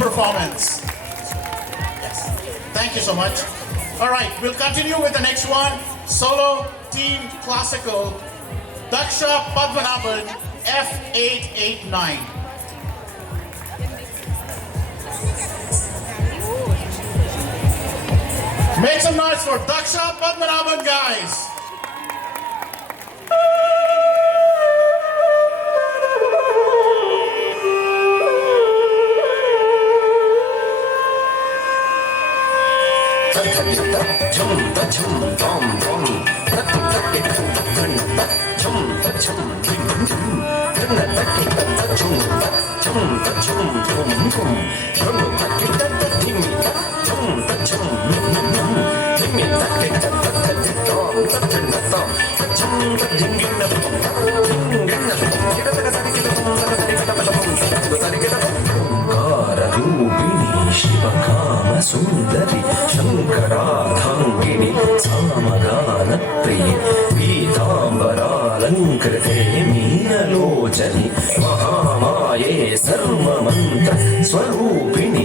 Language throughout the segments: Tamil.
Performance. Yes. Thank you so much. All right, we'll continue with the next one. Solo Team Classical, Daksha Padmanabhan, F889. Make some noise for Daksha Padmanabhan, guys. Chum रूपिणी शिवकाम सुंदरी शंकराधांगिनी सामगानप्रिये पीताम्बरालंकृते मीनलोचनि महामाये सर्वमन्त्र स्वरूपिणी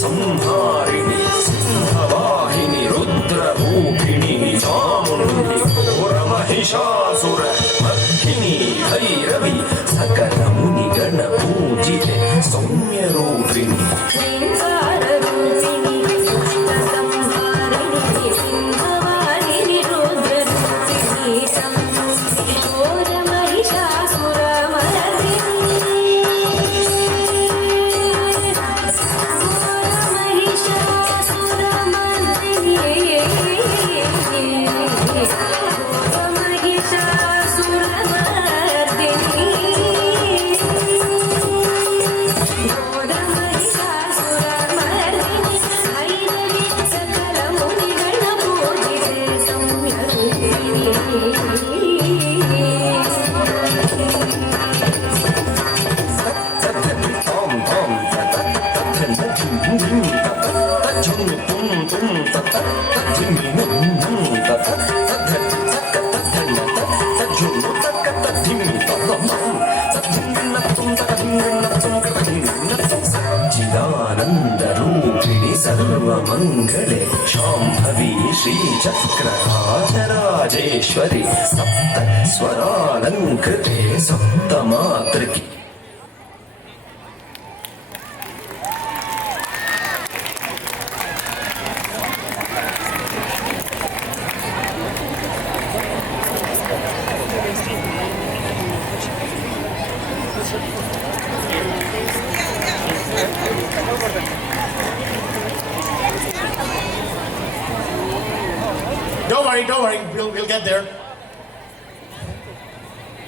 संहारिणी सिंहवाहिनी रुद्ररूपिणी चामुण्डी घोरमहिषासुर मर्दिनी भैरवी सकल मुनिगण पूजिते सौम्यरूपिणी चिदानन्दरूपिणि सर्वमङ्गले शाम्भवी श्रीचक्रराजराजेश्वरि सप्त स्वरालङ्कृते सप्तमातृकी Don't worry, we'll get there.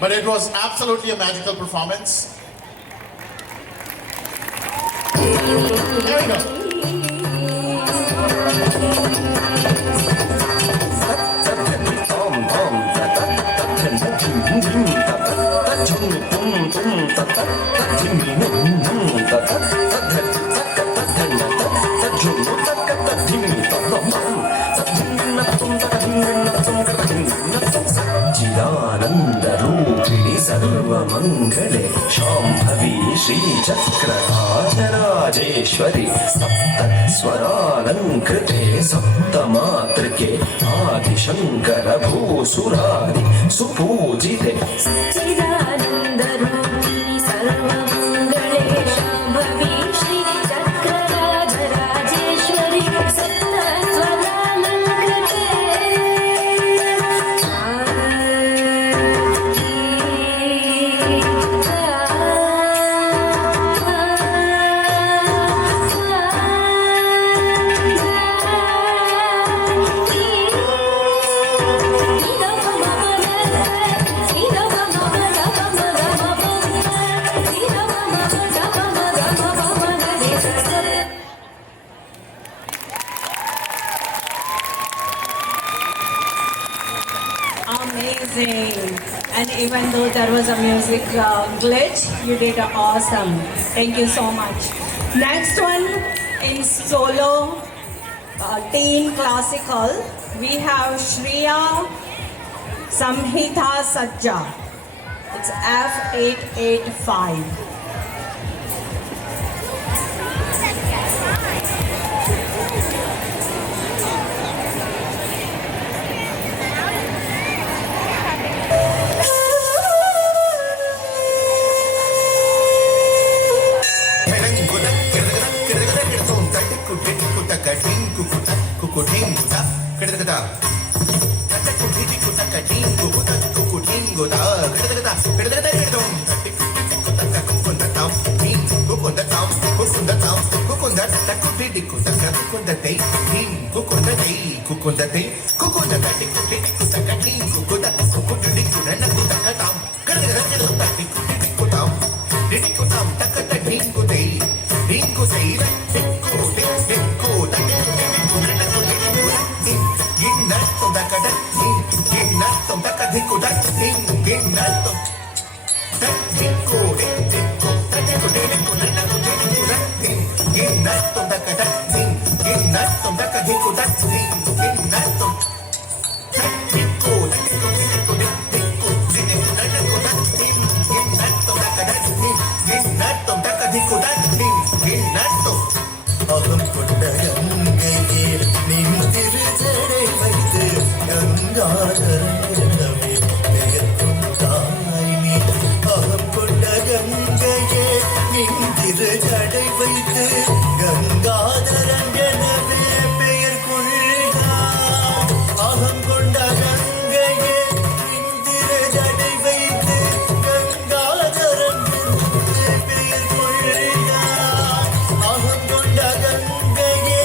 But it was absolutely a magical performance. There we go. चिदानन्दरूपिणि सर्वमङ्गले Shambhavi श्रीचक्रराजराजेश्वरि सप्त स्वरालङ्कृते सप्तमातृके आदिशङ्कर भूसुरादि सुपूजिते चिदानन्दरूपिणि सर्वमङ्गले Shambhavi श्रीचक्रराजराजेश्वरि Amazing. And even though there was a music glitch, you did awesome. Thank you so much. Next one in solo teen classical, we have Shriya Samhita Sajja. It's F885. அகம் கொண்ட கங்கையே நின் திருச்சடை வைத்து கங்காதரமே மிகத்தும் தாய்மே. அகம் கொண்ட கங்கையே நின் திருச்சடை வைத்து கங்காதரன் எனவே பெயர் கொள்கிறார். அகம் கொண்ட கங்கையே நின் திருச்சடை வைத்து கங்காதரன் என்று பெயர் கொள்கிறார். அகம் கொண்ட கங்கையே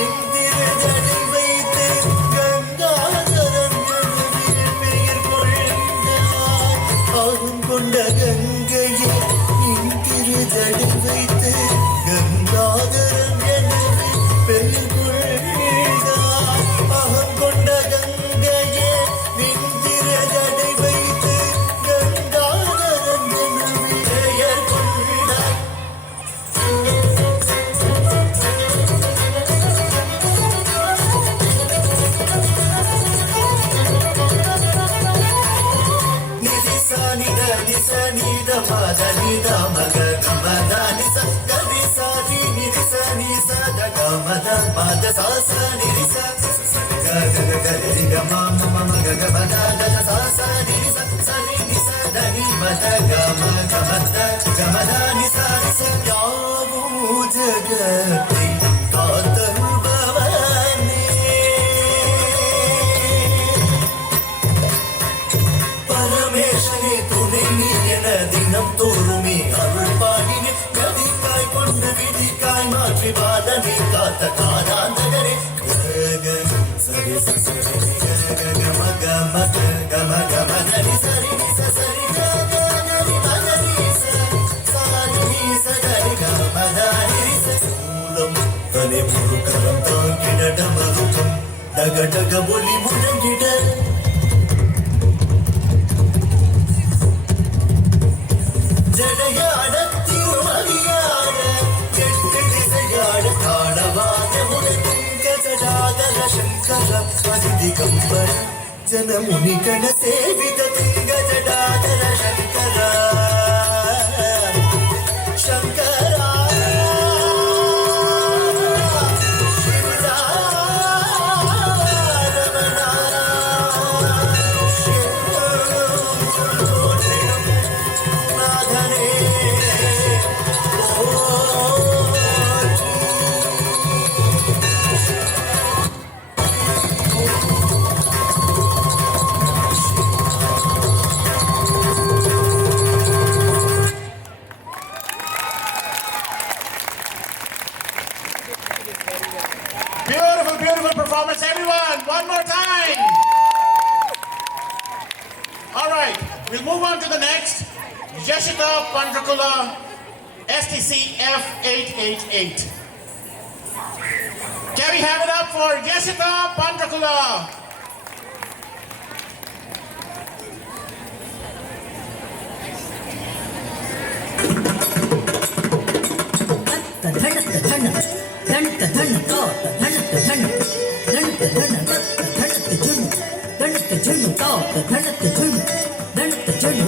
எந்திரஜடை வைத்து கங்காதரன் எனவே பெயர் கொள்கிறார். அகம் கொண்ட கங்கையே எந்திரஜடை வைத்து கங்காதரன் எனவே பெயர் கொள்கிறார். அகம் கொண்ட கங்கையே எந்திரஜடை வைத்து கங்காதரன் எனவே பெயர் கொள்கிறார். నిరిసానిద నిసనిద మద నిద మగ గమద నిస గరిసాని నిరిసని సద గమద మద సాస నిరిస గ గ గరి గమ మమ మగ గమద గద సాస నిరిస సని నిస దని మద గమ గమద గమద నిస నిస యావు జగతే காத்தருபவனே. பரமேசனே துணை நீ என தினம் தோறுமே அருள் பாடினே. கதிக்காய் கொண்டு விதிக்காய் மாற்றி பாதனை காத்த காதாந்தகரே. சரி சரி கம கம கம கம தரி சரி நிச சரி கரி மகரி சாரி நிச தரி கம தாரி மூலம் தனி முழுக்கரம் தாங்கிட டமருகம் டக டக ஒலி முழங்கிட. ஜடையாட திருமலியாட எட்டு திசையாட தாடவாத முடங்க ஜடாதர சங்கர அதிதிகம்பர ஜனமுனி கண சேவித துங்க ஜடாதர சங்கர சங்கரா Beautiful, beautiful performance, everyone. One more time. All right, we'll move on to the next. Yashita Pandrakula, STC F888. Can we have it up for Yashita Pandrakula? ಧಣತ ಜಣ್ಣು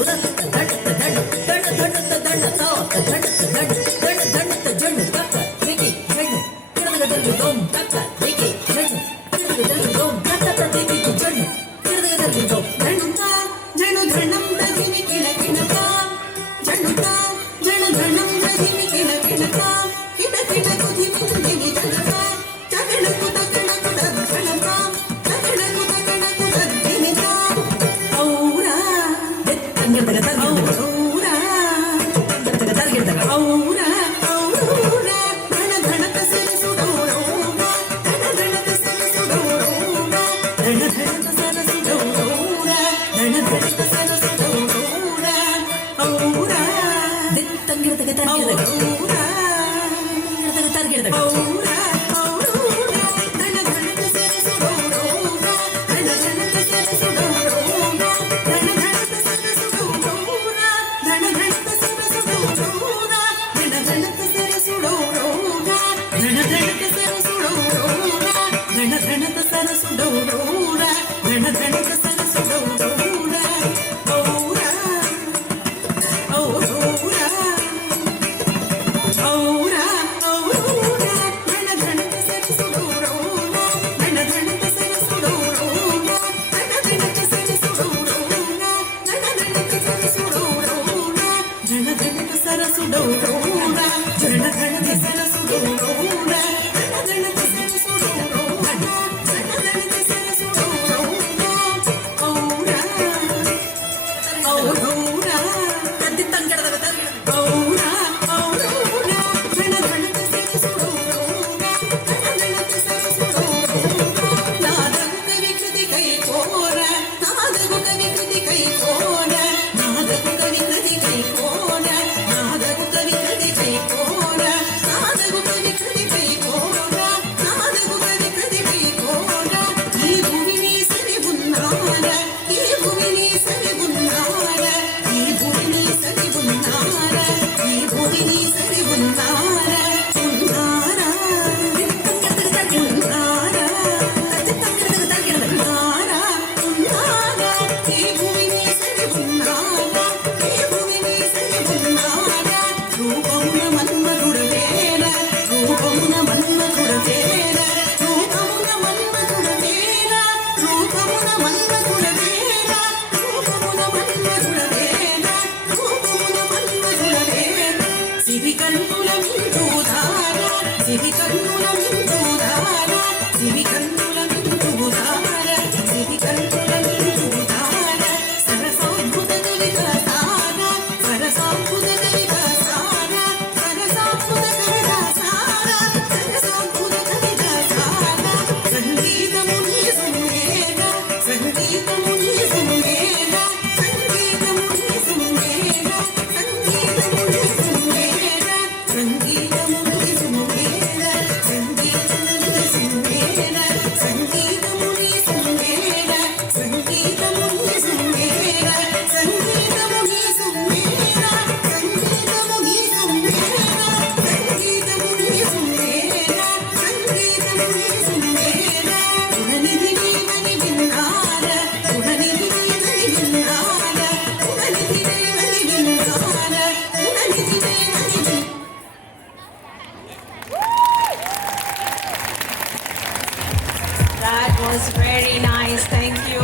That was very nice, thank you.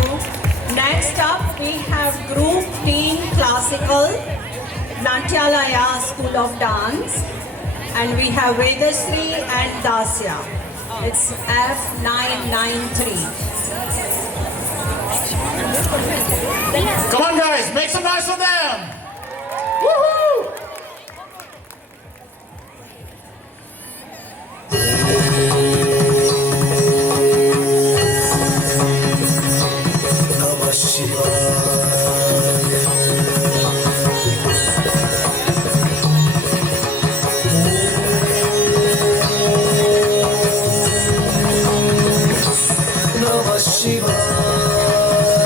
Next up, we have Group Teen Classical, Natyalaya School of Dance. And we have Vedasri and Dasya. It's F993. Come on, guys, make some noise for them. Woohoo! Namah Shivaya. Namah Shivaya.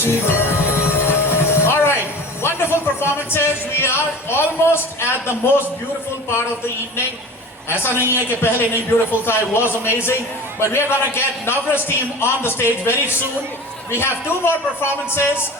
All right, wonderful performances. We are almost at the most beautiful part of the evening. ऐसा नहीं है कि पहले नहीं beautiful था. It was amazing. But we are going to get Navras team on the stage very soon. We have 2 more performances.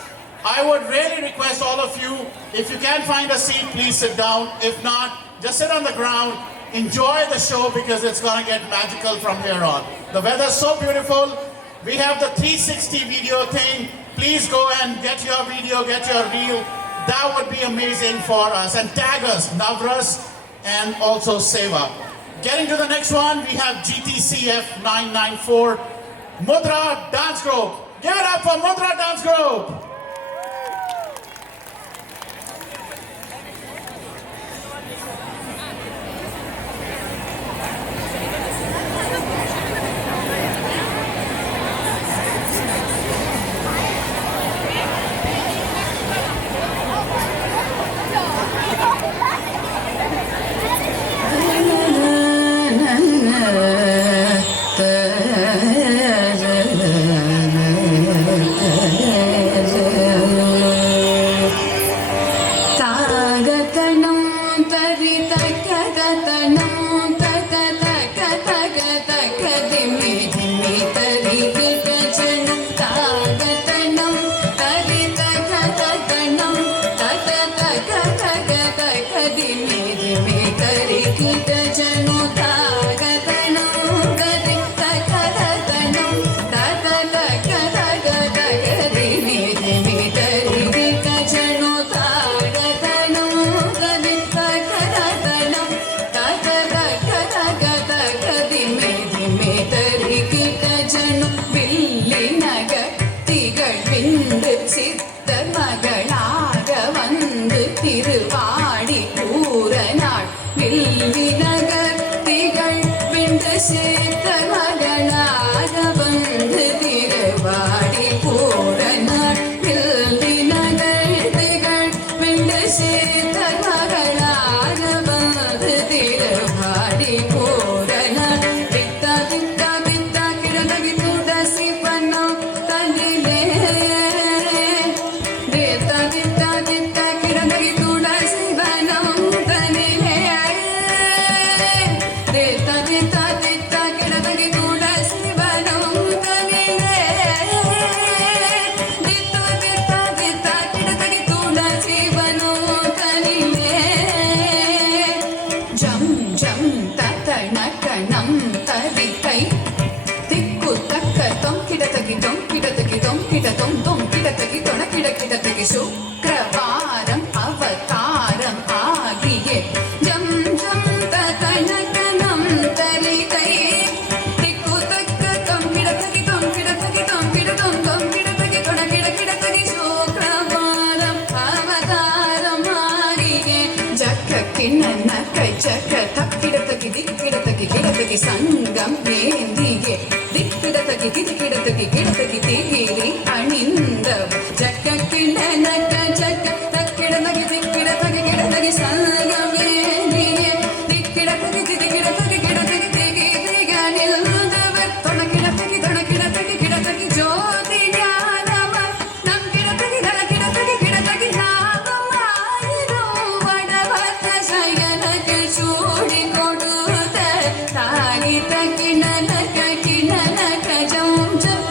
I would really request all of you, if you can find a seat, please sit down. If not, just sit on the ground. Enjoy the show because it's going to get magical from here on. The weather's so beautiful. We have the 360 video thing. Please go and get your video, get your reel. That would be amazing for us. And tag us, Navras and also Seva. Getting to the next one, we have GTCF 994, Mudra Dance Group. Give it up for Mudra Dance Group. శుక్రవారం అవతారం ఆగియే జం జం తతనకనం తరికై తిక్కు తక్క కంకిడతకి కంకిడతకి కంకిడతం కంకిడతకి తొడకిడకిడతకి శుక్రవారం అవతారం ఆగియే జక్క కిన్ననక జక్క తక్కిడతకి దిక్కిడతకి కిడతకి సంగం వేందియే దిక్కిడతకి దిక్కిడతకి కిడతకి తిగిరి అణింద జక్క ಕಿಡನಕ ಜಕ್ಕ ತಕ್ಕಿಡತಗಿ ದಿಕ್ಕಿಡತಗಿ ಗಿಡತಗಿ ಸಂಗಮೇನಿಗೆ ದಿಕ್ಕಿಡತಗಿ ದಿಕ್ಕಿಡತಗಿ ಗಿಡತಗಿ ದಿಗಿ ದಿಗ ನಿಲ್ಲದವರ್ ತೊಡಕಿಡತಗಿ ತೊಡಕಿಡತಗಿ ಗಿಡತಗಿ ಜ್ಯೋತಿ ಜ್ಞಾನವ ನಮ್ ಗಿಡತಗಿ ದಳಕಿಡತಗಿ ಗಿಡತಗಿ ನಾಮಮಾಯಿರೋ ವಡವತ್ತ ಶಯನಕ ಚೂಡಿ ಕೊಡುತ್ತ ತಾಗಿತ ಕಿಣನಕ ಕಿಣನಕ ಜಂ ಜಂ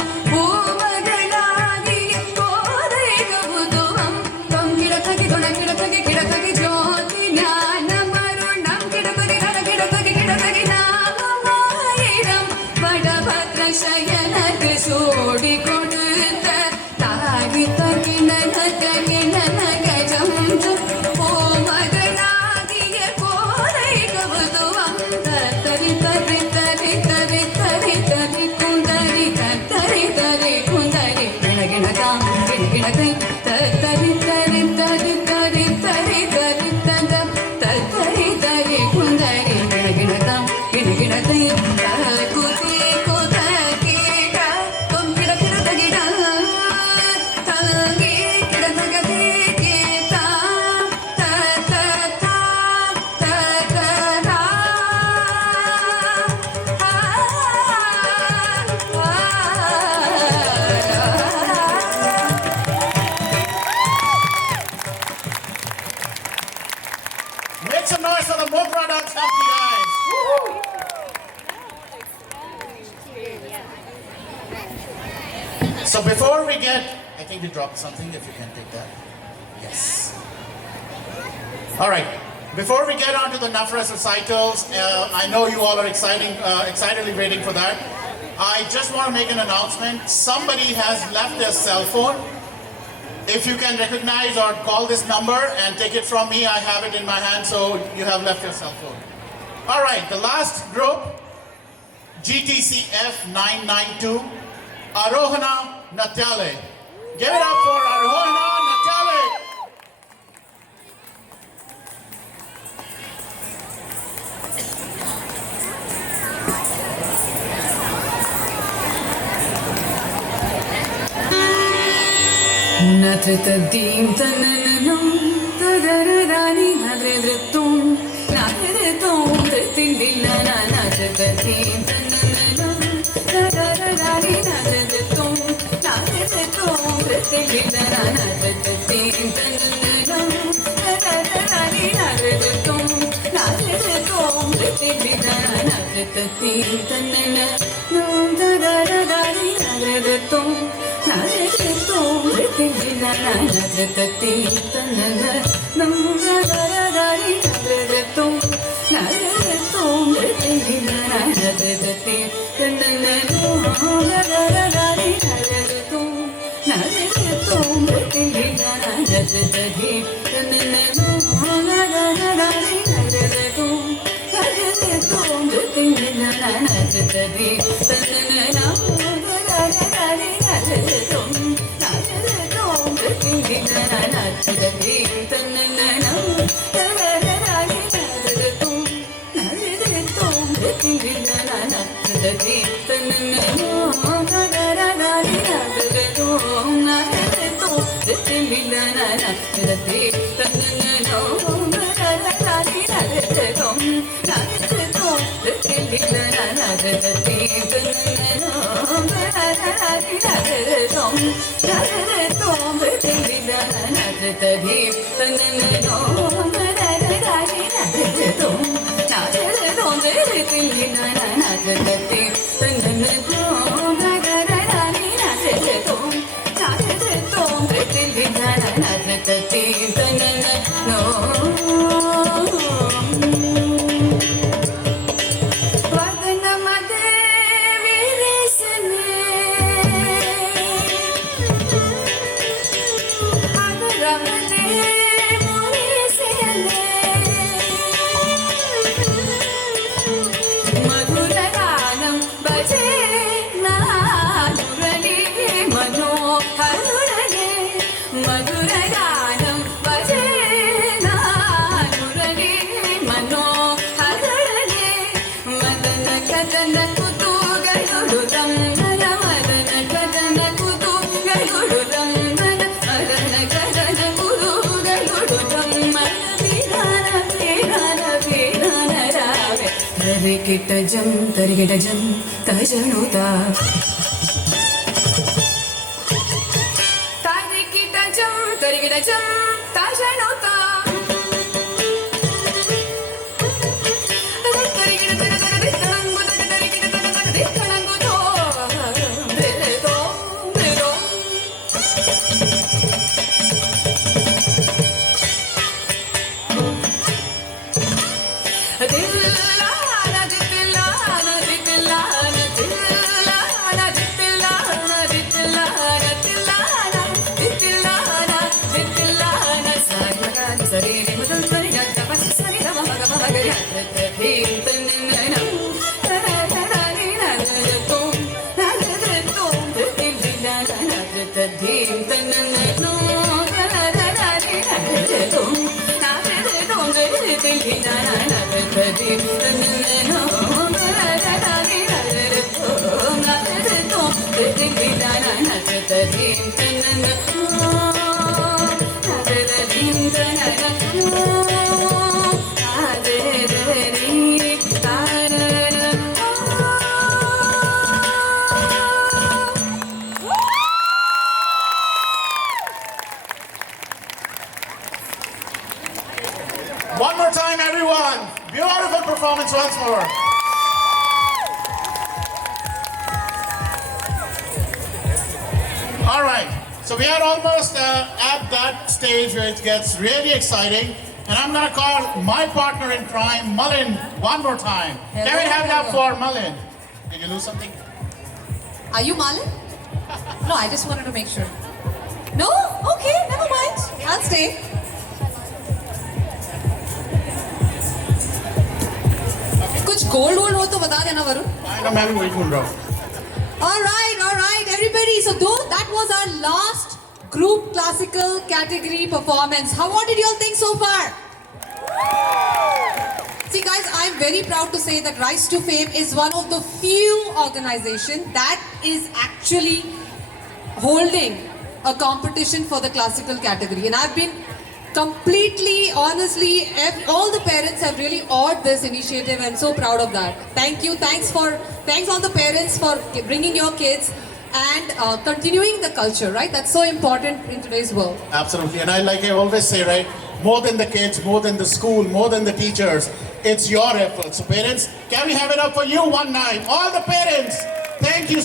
So before we get, I think we dropped something, if you can take that. Yes. All right. Before we get on to the Nafras recitals, I know you all are excitedly waiting for that. I just want to make an announcement. Somebody has left their cell phone. If you can recognize or call this number and take it from me, I have it in my hand, so you have left your cell phone. All right, the last group, GTCF 992, Arohana Natyale. Give it up for Arohana Natyale. Natatadim tananam tadarani nadredritum nadredritum tritindillana natatadim tananam tadarani nadredritum nadredritum tritindillana natatadim tananam tadarani nadredritum nadredritum tritindillana natatadim tananam tadarani nadredritum Tarigitajam tajanuta Tarigitajam tajanuta One more time, everyone. Beautiful performance once more. All right. So we are almost at that stage where it gets really exciting. And I'm going to call my partner in crime, Mullen, one more time. Can we have it up for Mullen? Did you lose something? Are you Malin? No, I just wanted to make sure. No? Okay, never mind. I'll stay. कुछ गोल्ड वोल्ड हो तो बता देना Varun. I'm having wait bro. All right, everybody. So that was our last group classical category performance. What did you all think so far? See guys, I'm very proud to say that Rise to Fame is one of the few organizations that is actually holding a competition for the classical category. And I've been completely, honestly, all the parents have really awed this initiative and so proud of that. Thank you. Thanks all the parents for bringing your kids and continuing the culture, right? That's so important in today's world. Absolutely. And I always say, right, more than the kids, more than the school, more than the teachers, it's your efforts. So parents, can we have it up for you one night? All the parents, thank you.